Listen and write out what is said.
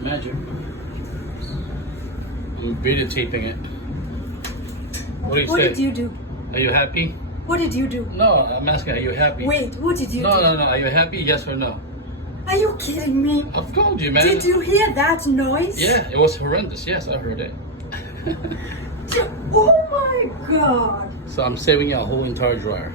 Magic. I'm videotaping it. What do you What say? did you do? Are you happy? What did you do? No, I'm asking, are you happy? Wait, what did you No, do? no, no. Are you happy? Yes or no? Are you kidding me? I've told you, man. Did you hear that noise? Yeah, it was horrendous. Yes, I heard it. Oh my god. So I'm saving your whole entire dryer.